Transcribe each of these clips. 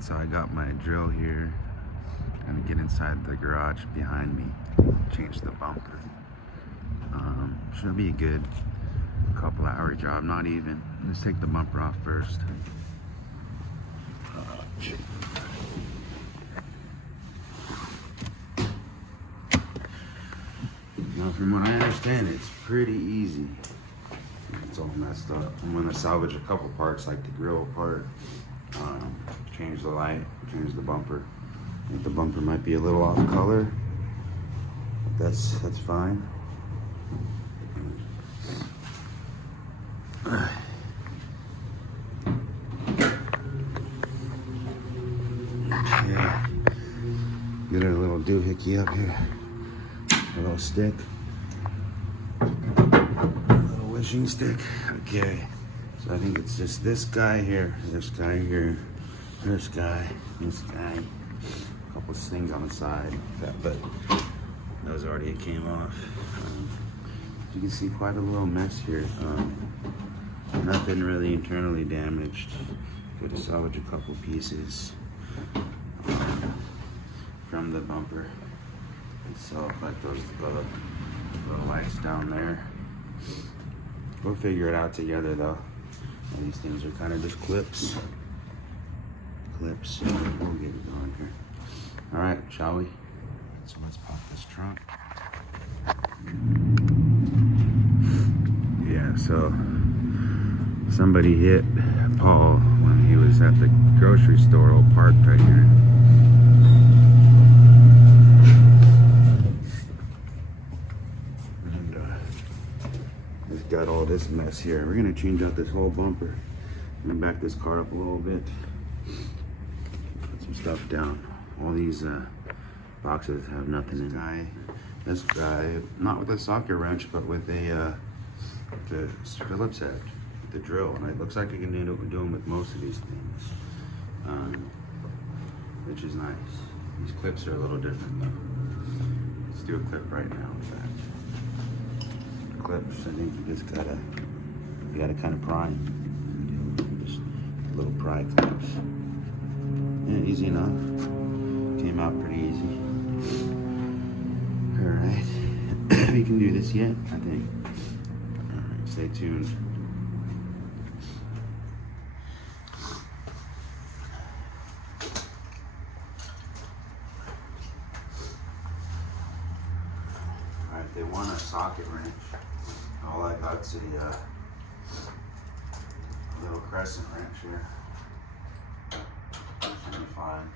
Alright, so I got my drill here. Gonna get inside the garage behind me, change the bumper. Should be a good couple hour job, not even. Let's take the bumper off first. Now, from what I understand, it's pretty easy. It's all messed up. I'm gonna salvage a couple parts, like the grill part, change the light, change the bumper. I think the bumper might be a little off color, but that's fine. Yeah, get a little doohickey up here, a little stick, a little wishing stick. Okay, so I think it's just this guy here, this guy here, this guy, this guy. A couple things on the side, but those already came off. You can see quite a little mess here. Nothing really internally damaged. Could salvage a couple pieces from the bumper itself, like those little lights down there. We'll figure it out together though. And these things are kind of just clips. We'll get it going here. All right, shall we? So let's pop this trunk. Yeah, so somebody hit Paul when he was at the grocery store, all parked right here. And we've got all this mess here. We're gonna change out this whole bumper. I'm gonna back this car up a little bit. Put some stuff down. All these boxes have nothing in. This guy, not with a socket wrench, but with the Phillips head, the drill, and it looks like I can do them with most of these things, which is nice. These clips are a little different though. Let's do a clip right now. In fact, clips. I think you just gotta kind of prime. Just little pry clips. Yeah, easy enough. Came out pretty easy. All right, we can do this yet, I think. All right, stay tuned. All right, they want a socket wrench. All I got's a little crescent wrench here. Should be fine.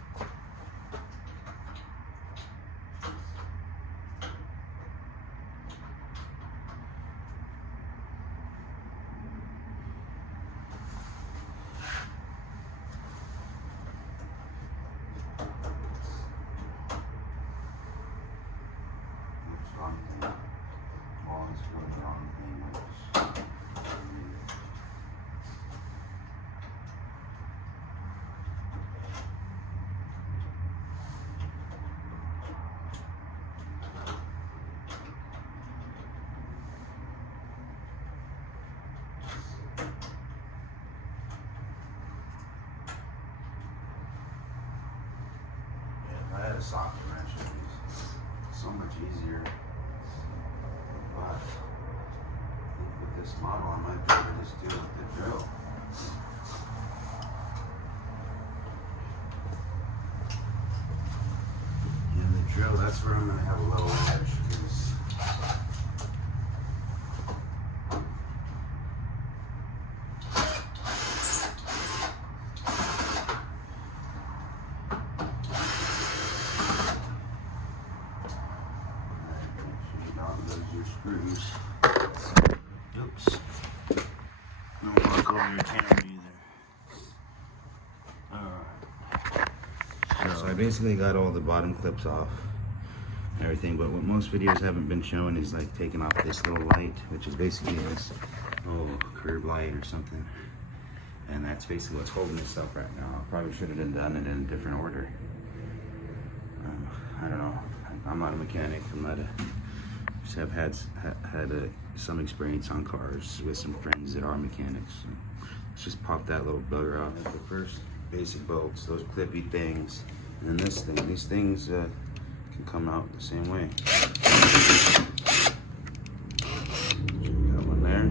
I had a socket wrench, it was so much easier. But I think with this model, I might be able to just do it with the drill. And the drill, that's where I'm going to have a little edge. Screws. Oops. Don't walk over your camera either. Alright. So I basically got all the bottom clips off, everything, but what most videos haven't been showing is like taking off this little light, which is basically this curb light or something. And that's basically what's holding this up right now. I probably should have done it in a different order. I don't know. I'm not a mechanic. I'm not a... Just have had some experience on cars with some friends that are mechanics. So let's just pop that little bugger off. The first basic bolts, those clippy things. And then this thing, these things can come out the same way. You got one there.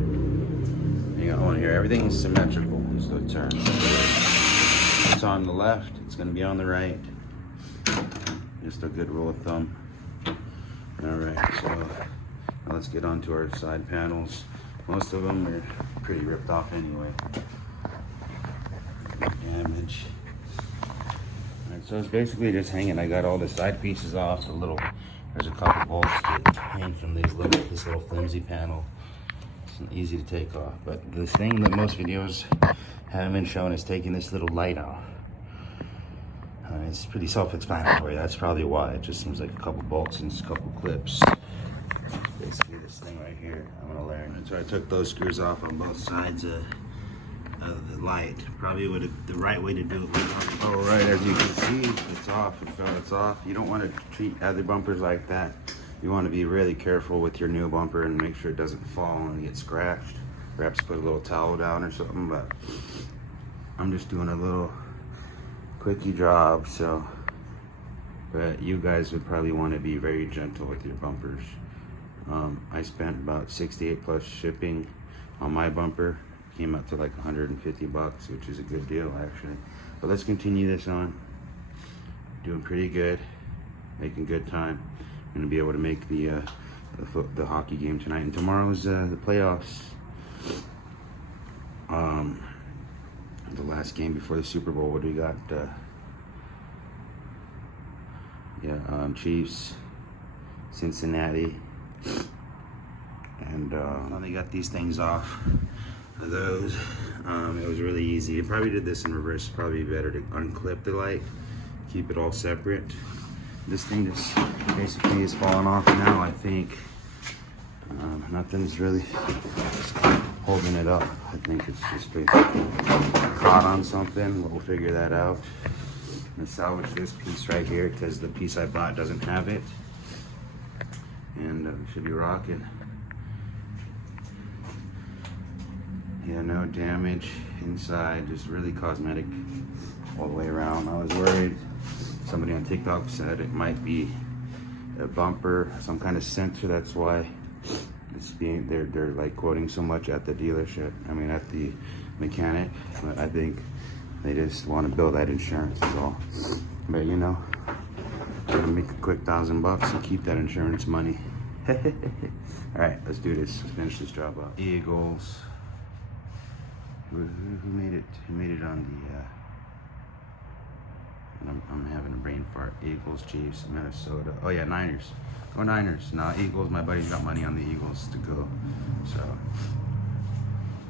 You got one here. Everything is symmetrical, is the term. It's on the left, it's gonna be on the right. Just a good rule of thumb. All right, so now let's get on to our side panels. Most of them are pretty ripped off anyway. Damage. Alright, so it's basically just hanging. I got all the side pieces off. There's a couple bolts that hang from this little flimsy panel. It's easy to take off. But the thing that most videos haven't been shown is taking this little light off. It's pretty self-explanatory. That's probably why. It just seems like a couple bolts and a couple clips. Basically this thing right here, I'm gonna learn. So I took those screws off on both sides of the light. Probably the right way to do it. All right, as you can see, it's off. It's off. You don't want to treat other bumpers like that. You want to be really careful with your new bumper and make sure it doesn't fall and get scratched. Perhaps put a little towel down or something, but I'm just doing a little quickie job, so. But you guys would probably want to be very gentle with your bumpers. I spent about 68 plus shipping on my bumper. Came up to like 150 bucks, which is a good deal actually. But let's continue this on. Doing pretty good, making good time. I'm gonna be able to make the hockey game tonight, and tomorrow's the playoffs. The last game before the Super Bowl. What do we got? Chiefs, Cincinnati, and finally got these things off of those. It was really easy. I probably did this in reverse. Probably better to unclip the light, keep it all separate. This thing just basically is falling off now, I think. Nothing's really holding it up. I think it's just basically caught on something. We'll figure that out. I'm gonna salvage this piece right here because the piece I bought doesn't have it. And we should be rocking. Yeah, no damage inside, just really cosmetic all the way around. I was worried. Somebody on TikTok said it might be a bumper, some kind of sensor. That's why it's being they're like quoting so much at the dealership. I mean, at the mechanic. But I think they just want to build that insurance is all. But you know, we're gonna make a quick $1,000 and keep that insurance money. All right, let's do this. Let's finish this job up. Eagles. Who made it? Who made it on the? And I'm having a brain fart. Eagles, Chiefs, Minnesota. Oh yeah, Niners. Go Niners. Nah, Eagles. My buddy's got money on the Eagles to go. So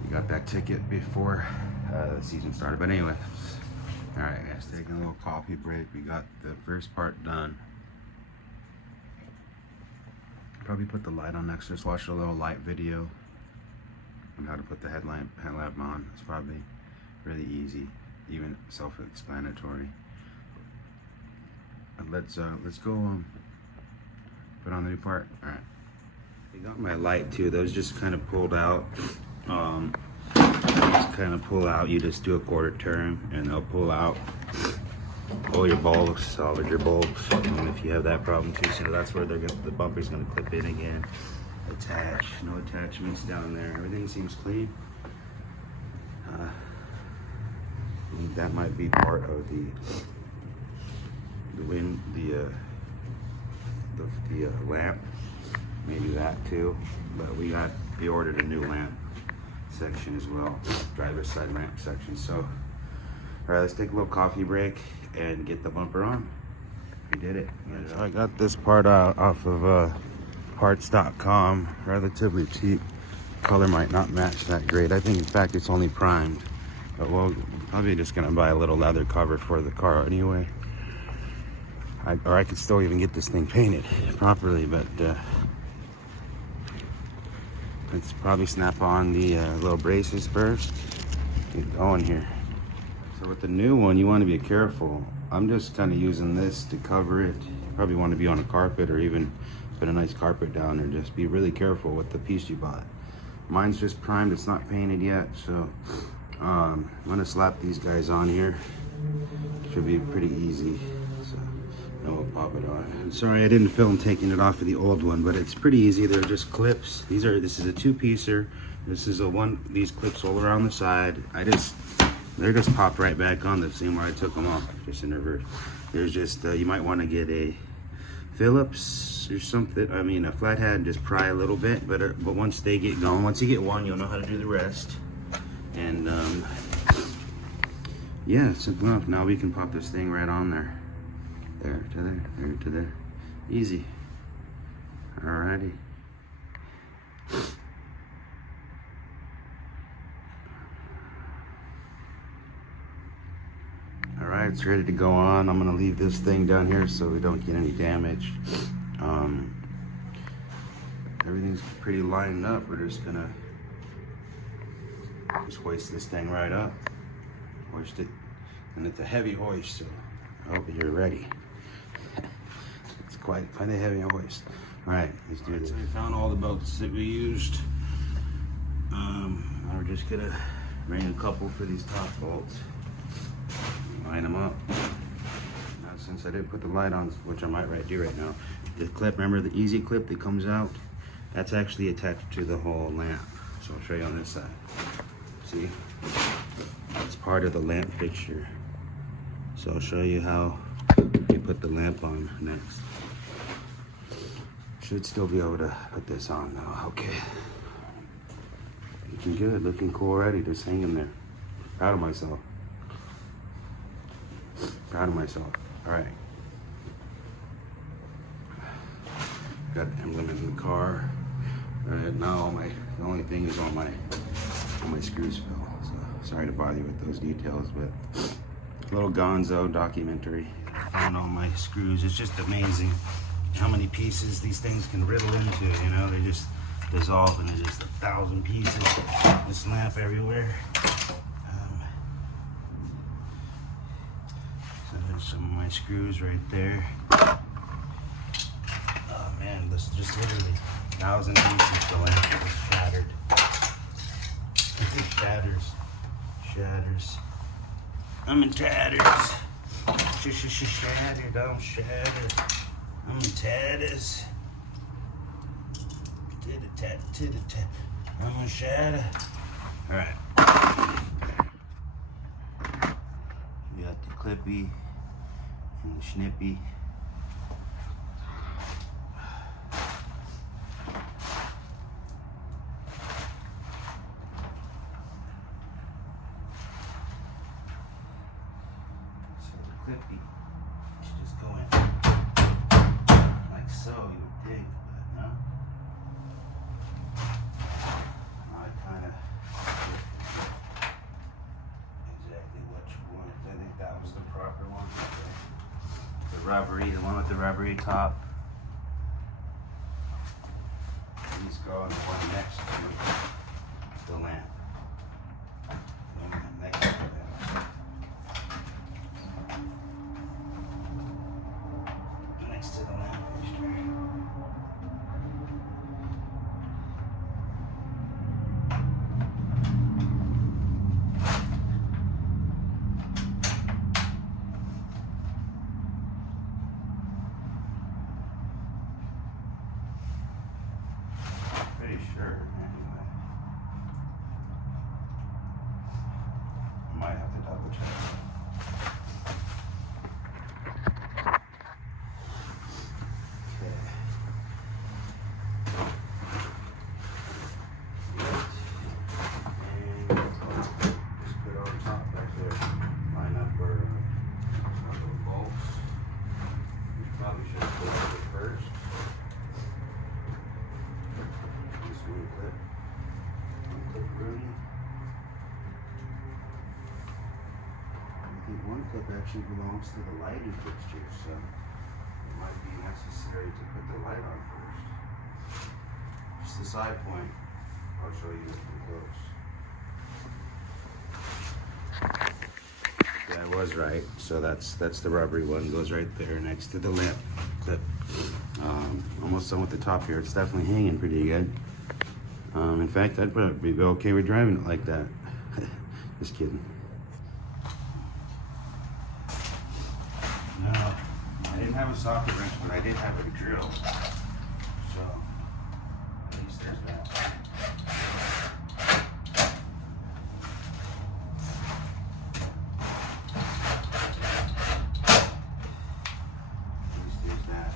we got that ticket before the season started. But anyway, all right, guys, taking a little coffee break. We got the first part done. Probably put the light on next. Just watch a little light video on how to put the headlamp on. It's probably really easy, even self-explanatory. Let's go put on the new part. All right. I got my light too. Those just kind of pulled out. Just kind of pull out. You just do a quarter turn, and they'll pull out all your bulbs, salvage your bulbs. And if you have that problem too, so that's where the bumper's gonna clip in again. Attach. No attachments down there. Everything seems clean. I think that might be part of the lamp, maybe that too. But we ordered a new lamp section as well, driver's side lamp section. So, all right, let's take a little coffee break and get the bumper on. We did it. So I got this part off of parts.com, relatively cheap. Color might not match that great. I think, in fact, it's only primed. But we'll probably just gonna buy a little leather cover for the car anyway. I could still even get this thing painted properly, but let's probably snap on the little braces first. Get going here. So with the new one, you want to be careful. I'm just kind of using this to cover it. You probably want to be on a carpet or even put a nice carpet down and just be really careful with the piece you bought. Mine's just primed, it's not painted yet, so I'm gonna slap these guys on here. Should be pretty easy. So now we'll pop it on. I'm sorry I didn't film taking it off of the old one, but it's pretty easy. They're just clips. This is a 2-piecer. This is these clips all around the side. They're just popped right back on the same way I took them off, just in reverse. There's just, you might want to get a Phillips or something. I mean, a flathead, and just pry a little bit. But once they get going, once you get one, you'll know how to do the rest. And yeah, simple enough. Now we can pop this thing right on there. There to there, there to there. Easy. Alrighty. Alright, it's ready to go on. I'm gonna leave this thing down here so we don't get any damage. Everything's pretty lined up. We're just gonna hoist this thing right up. Hoist it, and it's a heavy hoist, so I hope you're ready. It's quite a heavy hoist. Alright, let's do this. We found all the bolts that we used. Now we're just gonna bring a couple for these top bolts. Line them up. Now, since I didn't put the light on, which I might do right now, the clip, remember the easy clip that comes out? That's actually attached to the whole lamp. So I'll show you on this side. See? It's part of the lamp fixture. So I'll show you how you put the lamp on next. Should still be able to put this on now. Okay. Looking good, looking cool already, just hanging there. Proud of myself. Proud of myself. All right. Got the emblem in the car. All right, now the only thing is all my screws fell. So sorry to bother you with those details, but a little gonzo documentary. Found all my screws. It's just amazing how many pieces these things can riddle into. You know, they just dissolve into just 1,000 pieces. This lamp everywhere. Some of my screws right there. Oh man, this just literally 1,000 pieces. The lamp just shattered. It shatters. I'm in tatters. Shattered, I'm shattered. I'm in tatters. Tit-a-tat. I'm a shatter. All right. We got the clippy and the snippy. So the clippy should just go in like so, you would think, but no. I kind of exactly what you want. I think that was the proper one. The rubbery, the one with the rubbery top. These go on the one next to the lamp. And then next to the lamp. Next to the lamp fixture. Pretty sure, anyway. I might have to double check. Okay. And just put it on top right there. Line up where the bolts. We probably should put it first. One clip running. I think one clip actually belongs to the lighting fixture, so it might be necessary to put the light on first. Just the side point. I'll show you close. Yeah, I was right. So that's the rubbery one. Goes right there next to the lamp clip. Almost done with the top here. It's definitely hanging pretty good. In fact, I'd probably be okay with driving it like that. Just kidding. didn't have a socket wrench, but I did have a drill. So at least there's that. At least there's that.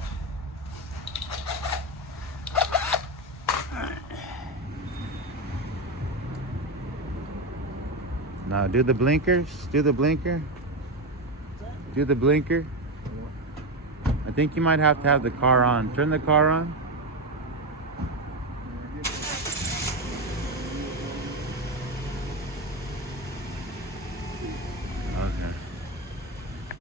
Alright. Now do the blinkers. Do the blinker. Do the blinker. I think you might have to have the car on. Turn the car on.